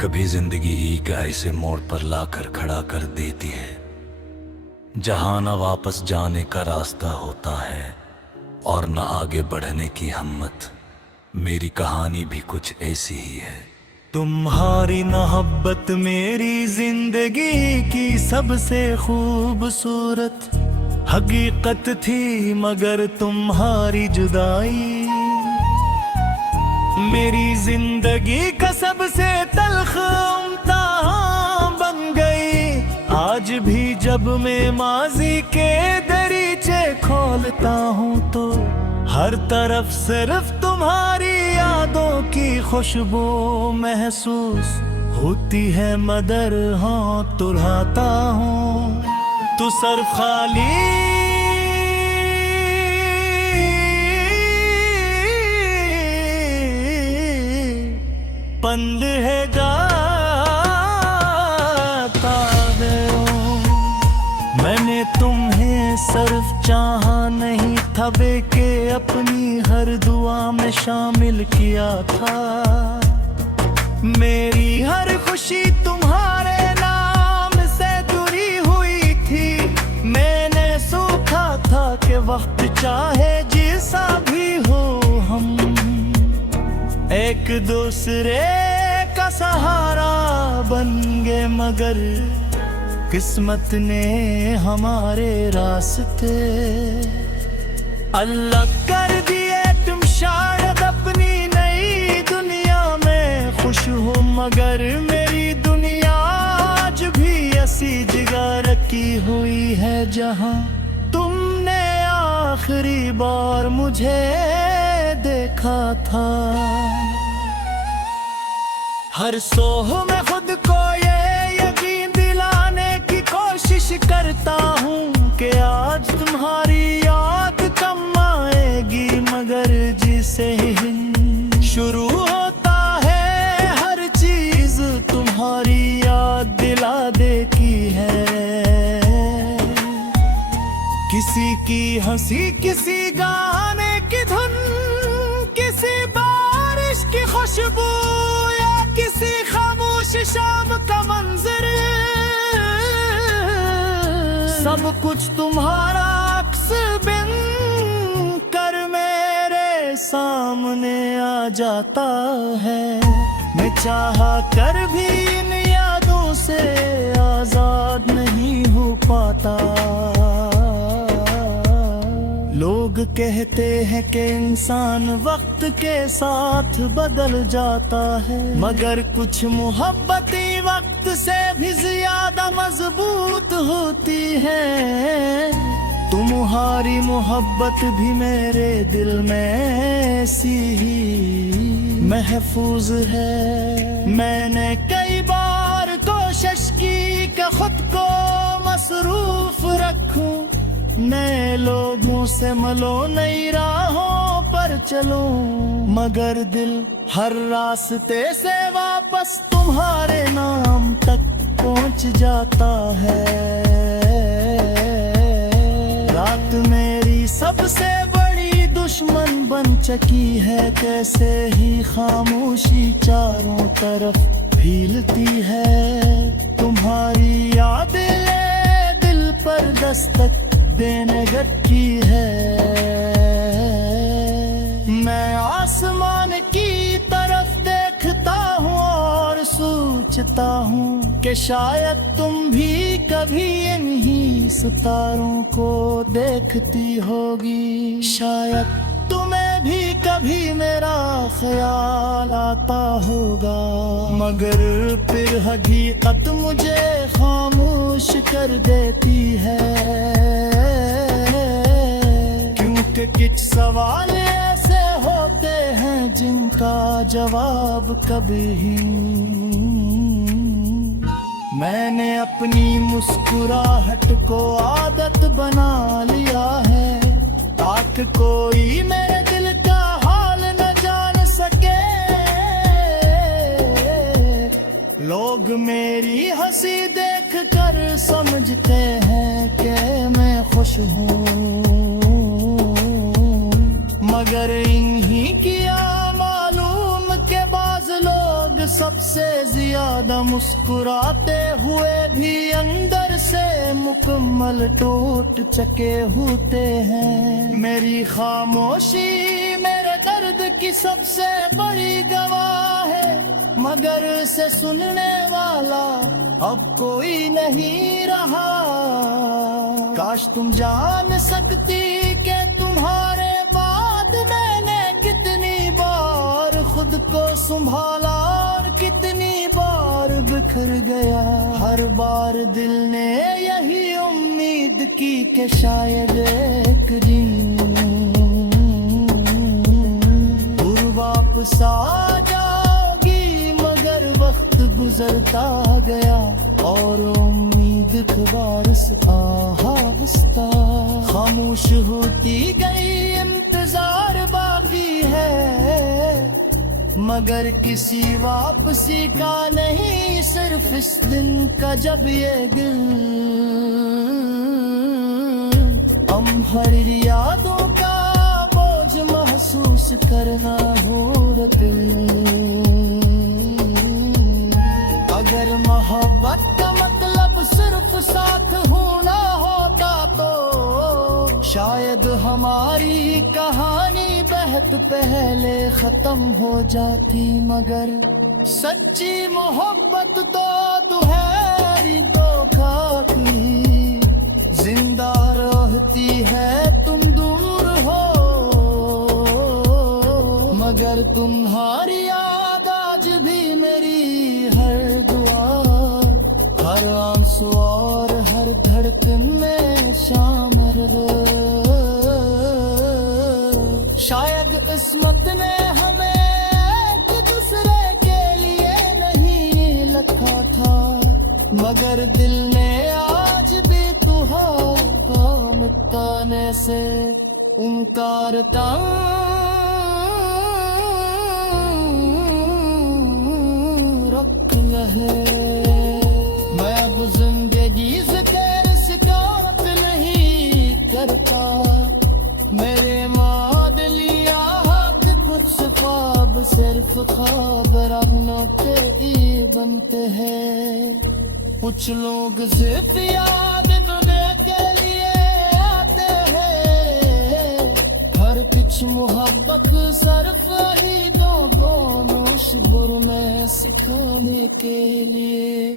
कभी जिंदगी ही का ऐसे मोड़ पर लाकर खड़ा कर देती है जहां न वापस जाने का रास्ता होता है और न आगे बढ़ने की हिम्मत। मेरी कहानी भी कुछ ऐसी ही है। तुम्हारी मोहब्बत मेरी जिंदगी की सबसे खूबसूरत हकीकत थी, मगर तुम्हारी जुदाई मेरी जिंदगी का सबसे तल्ख इम्तिहान बन गई। आज भी जब मैं माजी के दरीचे खोलता हूँ तो हर तरफ सिर्फ तुम्हारी यादों की खुशबू महसूस होती है। मगर हाँ तुराता हूँ तो सर खाली पंद है गाता है। मैंने तुम्हें सिर्फ चाहा नहीं था बेके अपनी हर दुआ में शामिल किया था। मेरी हर खुशी तुम्हारे नाम से जुड़ी हुई थी। मैंने सोचा था कि वक्त चाहे जैसा भी हो हम एक दूसरे का सहारा बन गए। मगर किस्मत ने हमारे रास्ते अलग कर दिए। तुम शायद अपनी नई दुनिया में खुश हो, मगर मेरी दुनिया आज भी ऐसी जगह रखी हुई है जहां तुमने आखिरी बार मुझे देखा था। हर सोह में खुद को ये यकीन दिलाने की कोशिश करता हूँ कि आज तुम्हारी याद कम आएगी। मगर जिसे ही शुरू होता है हर चीज तुम्हारी याद दिला देती है। किसी की हंसी, किसी गाने की धुन, किसी बारिश की खुशबू या किसी खामोश शाम का मंजर, सब कुछ तुम्हारा अक्स बिन कर मेरे सामने आ जाता है। मैं चाहा कर भी इन यादों से आजाद नहीं हो पाता। लोग कहते हैं कि इंसान वक्त के साथ बदल जाता है, मगर कुछ मोहब्बतें वक्त से भी ज्यादा मजबूत होती है। तुम्हारी मोहब्बत भी मेरे दिल में ऐसी ही महफूज है। मैंने कई बार कोशिश की कि खुद को मसरूफ रखूं, नए लोगों से मिलो, नई राहों पर चलो, मगर दिल हर रास्ते से वापस तुम्हारे नाम तक पहुंच जाता है। रात मेरी सबसे बड़ी दुश्मन बन चुकी है। कैसे ही खामोशी चारों तरफ फैलती है। तुम्हारी यादें दिल पर दस्तक देने की है। मैं आसमान की तरफ देखता हूँ और सोचता हूँ कि शायद तुम भी कभी इन्हीं सितारों को देखती होगी। शायद तुम्हें भी कभी मेरा ख्याल आता होगा, मगर फिर हकीकत मुझे खामोश कर देती है। क्योंकि कुछ सवाल ऐसे होते हैं जिनका जवाब कभी मैंने अपनी मुस्कुराहट को आदत बना लिया है, ताकि कोई मेरे दिल का हाल न जान सके। लोग मेरी हंसी देख कर समझते हैं कि मैं खुश हूँ, मगर इन्हीं किया मालूम के बाज लोग सबसे ज्यादा मुस्कुराते हुए भी अंदर से मुकम्मल टूट चुके होते हैं। मेरी खामोशी मेरे दर्द की सबसे बड़ी गवाह है, मगर से सुनने वाला अब कोई नहीं रहा। काश तुम जान सकती कि तुम्हारे बाद मैंने कितनी बार खुद को संभाला और कितनी बार बिखर गया। हर बार दिल ने यही उम्मीद की कि शायद एक दिन फिर वापस आ जाओगी, मगर वक्त गुजरता गया और उम्मीद बारिश आहिस्ता खामोश होती गई। इंतजार बाकी है मगर किसी वापसी का नहीं, सिर्फ इस दिन का जब ये दिल हर यादों का बोझ महसूस करना होरत। अगर मोहब्बत का मतलब सिर्फ साथ होना होता तो शायद हमारी कहानी बहुत पहले खत्म हो जाती। मगर सच्ची मोहब्बत तो दुहरी धोखा की जिंदा रहती है, तुम दूर हो मगर तुम्हारी याद आज भी मेरी हर दुआ, हर आंसू और हर धड़कन में शामिल है। शायद किस्मत ने हमें एक दूसरे के लिए नहीं लिखा था, मगर दिल ने आज भी तुहारा मिटाने से इनकारता रख रहे। मैं अब जिंदगी से शिकायत नहीं करता, मेरे मादलिया हाथ कुछ ख्वाब सिर्फ ख्वाब रहनों के ही बनते हैं। कुछ लोग सिर्फ याद दुनिया के लिए आते हैं, हर कुछ मोहब्बत सिर्फ ही दोनों शिबुर में सिखाने के लिए।